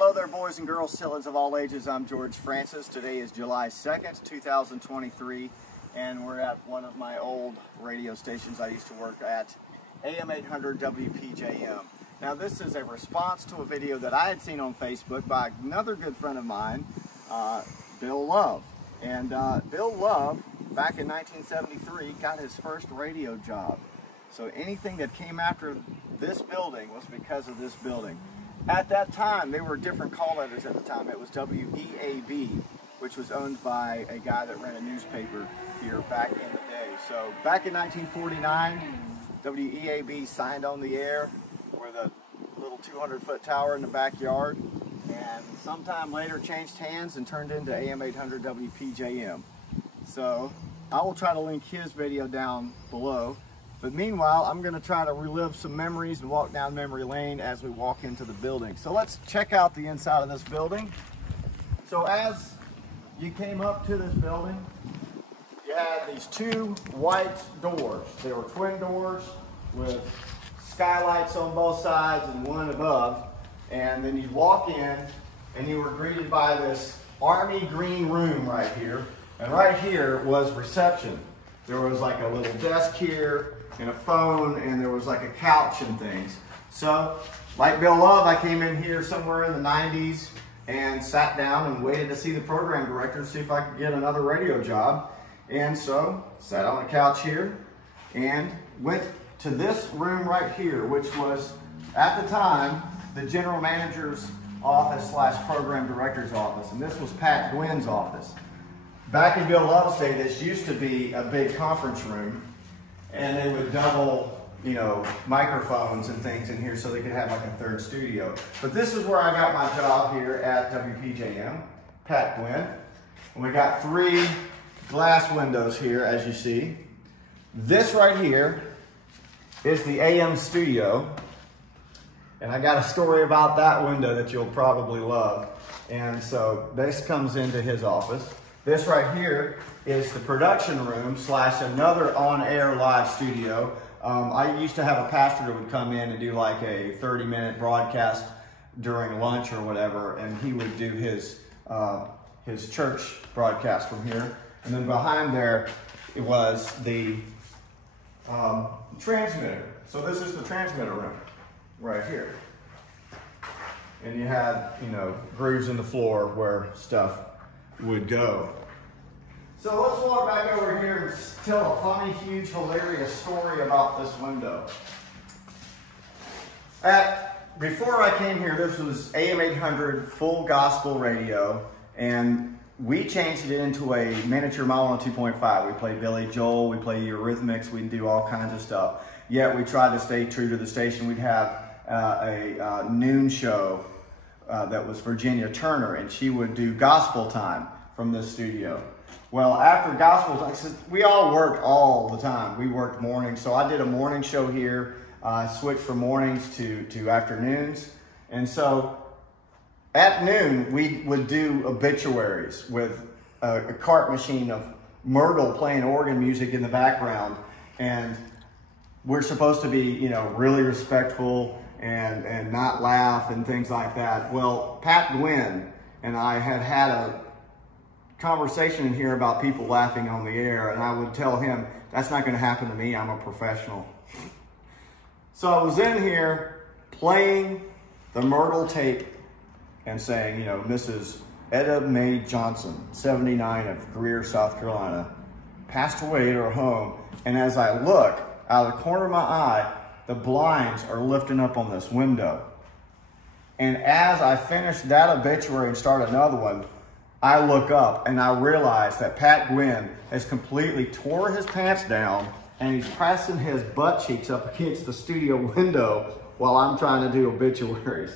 Hello there, boys and girls, children of all ages. I'm George Francis. Today is July 2nd, 2023, and we're at one of my old radio stations I used to work at, AM 800 WPJM. Now, this is a response to a video that I had seen on Facebook by another good friend of mine, Bill Love. And Bill Love, back in 1973, got his first radio job. So anything that came after this building was because of this building. At that time, there were different call letters at the time. It was WEAB, which was owned by a guy that ran a newspaper here back in the day. So back in 1949, WEAB signed on the air with a little 200-foot tower in the backyard, and sometime later changed hands and turned into AM 800 WPJM. So I will try to link his video down below. But meanwhile, I'm going to try to relive some memories and walk down memory lane as we walk into the building. So let's check out the inside of this building. So as you came up to this building, you had these two white doors. They were twin doors with skylights on both sides and one above. And then you'd walk in and you were greeted by this army green room right here. And right here was reception. There was like a little desk here and a phone, and there was like a couch and things. So, like Bill Love, I came in here somewhere in the 90s and sat down and waited to see the program director to see if I could get another radio job. And so, sat on the couch here and went to this room right here, which was, at the time, the general manager's office / program director's office. And this was Pat Gwynn's office. Back in Bill Love's day, this used to be a big conference room, and they would double, microphones and things in here so they could have like a third studio. But this is where I got my job here at WPJM, Pat Gwynn. And we got 3 glass windows here, as you see. This right here is the AM studio, and I got a story about that window that you'll probably love. And so this comes into his office. This right here is the production room / another on-air live studio. I used to have a pastor that would come in and do like a 30-minute broadcast during lunch or whatever, and he would do his church broadcast from here. And then behind there, it was the transmitter. So this is the transmitter room right here. And you had, grooves in the floor where stuff would go. So let's walk back over here and tell a funny, huge, hilarious story about this window. Before I came here, this was AM 800 full gospel radio, and we changed it into a miniature model 2.5. We played Billy Joel, we played Eurythmics, we'd do all kinds of stuff. Yet we tried to stay true to the station. We'd have a noon show that was Virginia Turner, and she would do gospel time from this studio. Well, after gospel time, we all worked all the time. We worked mornings, so I did a morning show here. I switched from mornings to afternoons. And so at noon, we would do obituaries with a cart machine of Myrtle playing organ music in the background. And we're supposed to be, really respectful and not laugh and things like that. Well, Pat Gwynn and I had a conversation in here about people laughing on the air, and I would tell him, that's not going to happen to me, I'm a professional. So I was in here playing the Myrtle tape and saying, Mrs. Etta Mae Johnson, 79, of Greer, South Carolina, passed away at her home. And as I look out of the corner of my eye, the blinds are lifting up on this window. And as I finished that obituary and start another one, I look up and I realize that Pat Gwynn has completely tore his pants down and he's pressing his butt cheeks up against the studio window while I'm trying to do obituaries.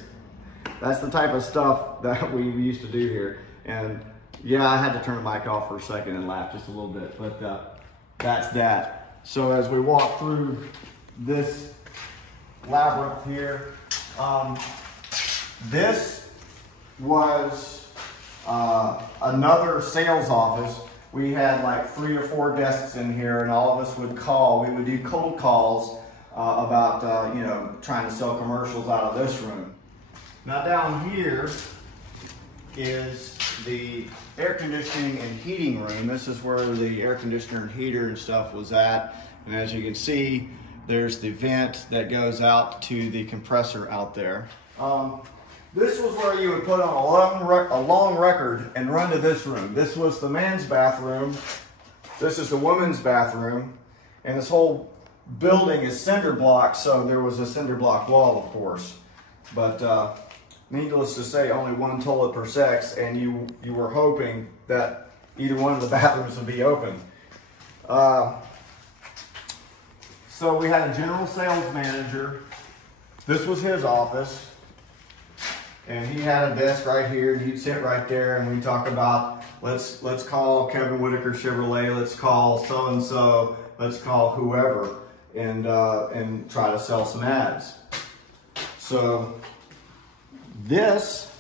That's the type of stuff that we used to do here. And yeah, I had to turn the mic off for a second and laugh just a little bit, but that's that. So as we walk through this labyrinth here, this was another sales office. We had like 3 or 4 desks in here, and all of us would call. We would do cold calls about trying to sell commercials out of this room. Now down here is the air conditioning and heating room. This is where the air conditioner and heater and stuff was at. And as you can see, there's the vent that goes out to the compressor out there. This was where you would put on a long record and run to this room. This was the man's bathroom. This is the woman's bathroom. And this whole building is cinder block, so there was a cinder block wall, of course. But needless to say, only one toilet per sex, and you were hoping that either one of the bathrooms would be open. So we had a general sales manager. This was his office. And he had a desk right here, and he'd sit right there, and we'd talk about, let's call Kevin Whitaker Chevrolet, let's call so-and-so, let's call whoever, and try to sell some ads. So this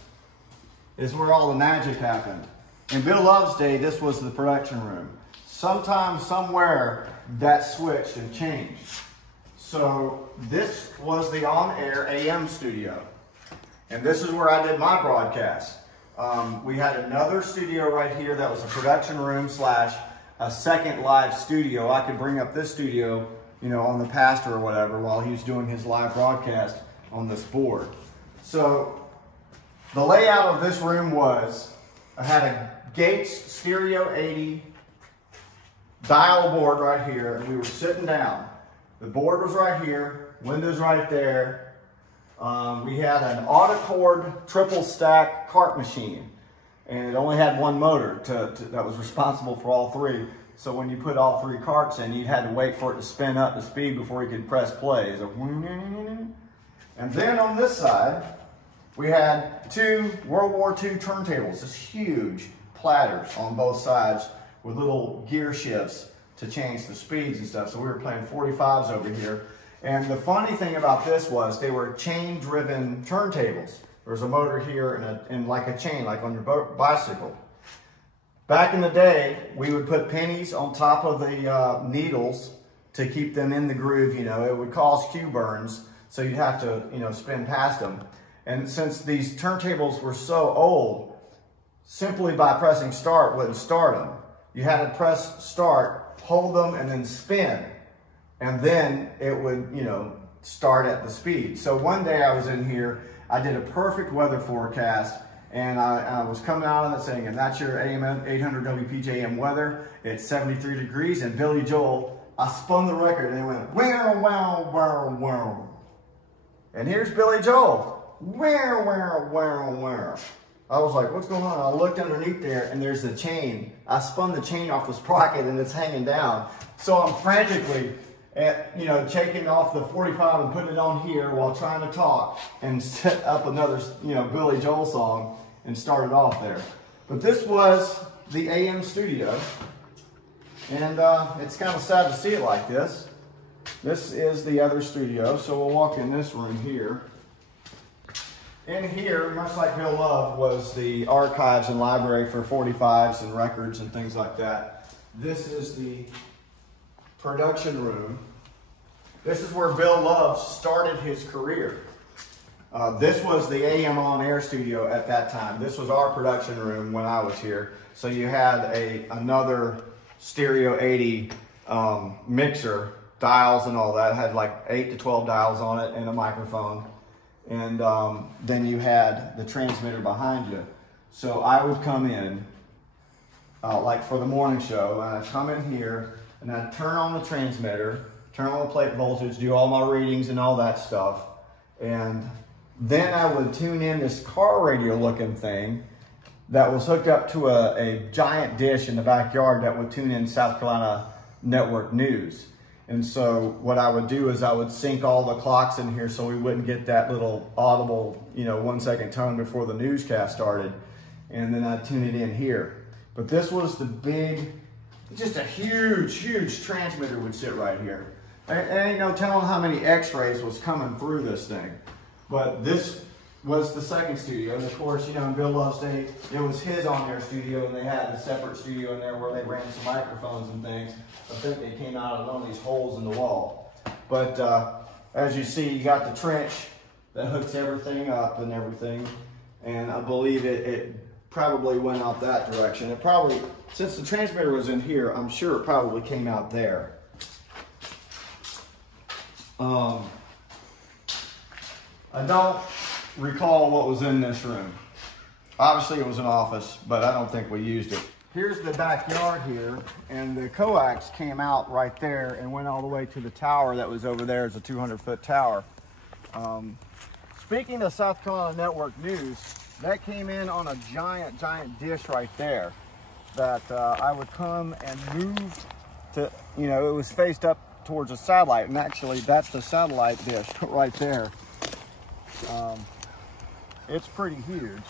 is where all the magic happened. In Bill Love's day, this was the production room. Sometime, somewhere, that switched and changed. So this was the on-air AM studio. And this is where I did my broadcast. We had another studio right here that was a production room slash a second live studio. I could bring up this studio, you know, on the pastor or whatever while he was doing his live broadcast on this board. So the layout of this room was, I had a Gates Stereo 80 dial board right here, and we were sitting down. The board was right here, windows right there. We had an Autocord triple stack cart machine, and it only had one motor that was responsible for all three. So when you put all three carts in, you had to wait for it to spin up to speed before you could press play. So, and then on this side, we had two World War II turntables, this huge platters on both sides with little gear shifts to change the speeds and stuff. So we were playing 45s over here. And the funny thing about this was they were chain-driven turntables. There was a motor here and like a chain, like on your bicycle. Back in the day, we would put pennies on top of the needles to keep them in the groove. You know, it would cause cue burns, so you'd have to, you know, spin past them. And since these turntables were so old, simply by pressing start wouldn't start them. You had to press start, hold them, and then spin. And then it would, you know, start at the speed. So one day I was in here, I did a perfect weather forecast, and I was coming out of it saying, and that's your AM 800 WPJM weather. It's 73 degrees, and Billy Joel, I spun the record, and it went, wow, wow, wow, wow. And here's Billy Joel, wow, wow, wow, wow. I was like, what's going on? I looked underneath there, and there's the chain. I spun the chain off the sprocket, and it's hanging down. So I'm frantically, you know, taking off the 45 and putting it on here while trying to talk and set up another, you know, Billy Joel song and start it off there. But this was the AM studio, and it's kind of sad to see it like this. This is the other studio, so we'll walk in this room here. In here, much like Bill Love, was the archives and library for 45s and records and things like that. This is the production room. This is where Bill Love started his career. This was the AM on-air studio at that time. This was our production room when I was here. So you had another Stereo 80 mixer, dials and all that. It had like 8 to 12 dials on it and a microphone. And then you had the transmitter behind you. So I would come in, like for the morning show, and I'd come in here, and I'd turn on the transmitter, turn on the plate voltage, do all my readings and all that stuff. And then I would tune in this car radio looking thing that was hooked up to a giant dish in the backyard that would tune in South Carolina network news. And so what I would do is I would sync all the clocks in here so we wouldn't get that little audible, you know, 1 second tone before the newscast started. And then I'd tune it in here. But this was the big, just a huge, huge transmitter would sit right here. There ain't no telling how many x-rays was coming through this thing. But this was the second studio. And of course, you know, in Bill Love's day, it was his on-air studio, and they had a separate studio in there where they ran some microphones and things. I think they came out of one of these holes in the wall. But as you see, you got the trench that hooks everything up and everything. And I believe it probably went out that direction. It probably, since the transmitter was in here, I'm sure it probably came out there. I don't recall what was in this room. Obviously it was an office, but I don't think we used it. Here's the backyard here, and the coax came out right there and went all the way to the tower that was over there. It's a 200-foot tower. Speaking of South Carolina Network News, that came in on a giant dish right there that I would come and move to, you know, it was faced up towards a satellite, and actually that's the satellite dish right there. It's pretty huge.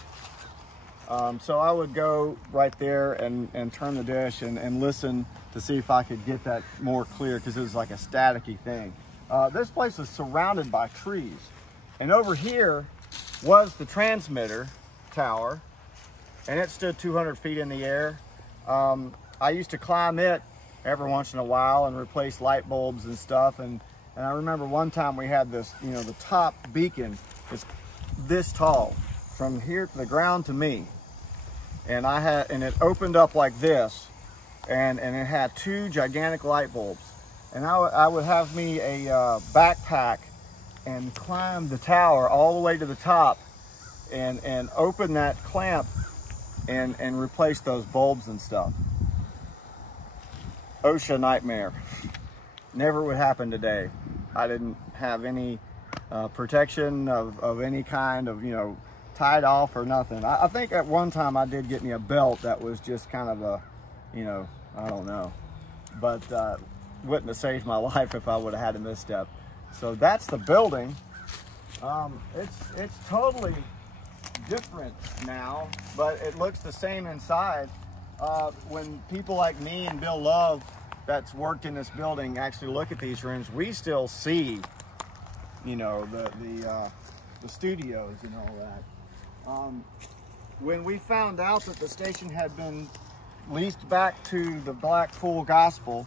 So I would go right there and turn the dish and listen to see if I could get that more clear, because it was like a staticky thing. This place is surrounded by trees. And over here was the transmitter tower, and it stood 200 feet in the air. I used to climb it every once in a while and replace light bulbs and stuff. And I remember one time we had this, you know, the top beacon is this tall from here to the ground to me. And it opened up like this, and it had two gigantic light bulbs. And I would have me a backpack and climb the tower all the way to the top and open that clamp and replace those bulbs and stuff. OSHA nightmare. Never would happen today. I didn't have any protection of any kind of, you know, tied off or nothing. I think at one time I did get me a belt that was just kind of a, you know, I don't know, but wouldn't have saved my life if I would have had a misstep. So that's the building. It's totally different now, but it looks the same inside. When people like me and Bill Love that's worked in this building actually look at these rooms, we still see, you know, the studios and all that. When we found out that the station had been leased back to the Black Fool Gospel,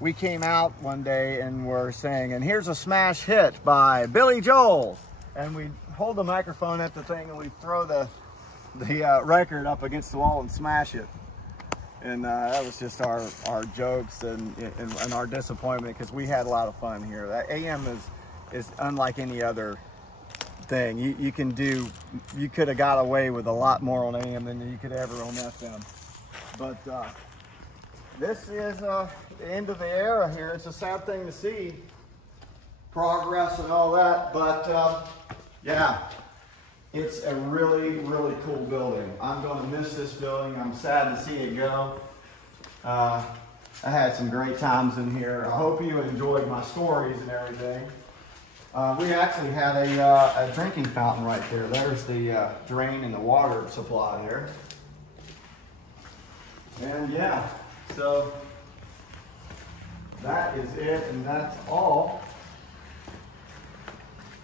we came out one day and were saying, and here's a smash hit by Billy Joel. And we'd hold the microphone at the thing and we'd throw the record up against the wall and smash it. And that was just our jokes and our disappointment, because we had a lot of fun here. That AM is unlike any other thing. You could have got away with a lot more on AM than you could ever on FM. But this is the end of the era here. It's a sad thing to see, progress and all that, but yeah, it's a really cool building. I'm going to miss this building. I'm sad to see it go. I had some great times in here. I hope you enjoyed my stories and everything. We actually had a drinking fountain right there. There's the drain and the water supply there. And yeah, so that is it, and that's all.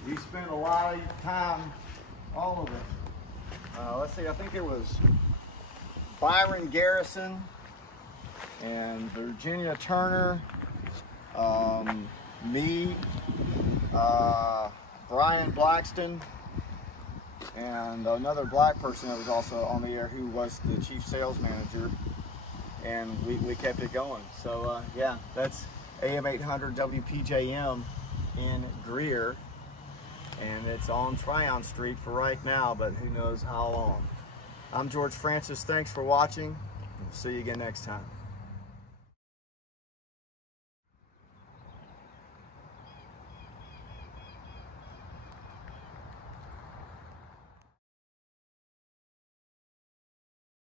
We spent a lot of time, all of it. Let's see, I think it was Byron Garrison and Virginia Turner, me, Brian Blackston, and another black person that was also on the air who was the chief sales manager, and we kept it going. So yeah, that's AM 800 WPJM in Greer, and it's on Tryon Street for right now, but who knows how long. I'm George Francis. Thanks for watching. We'll see you again next time.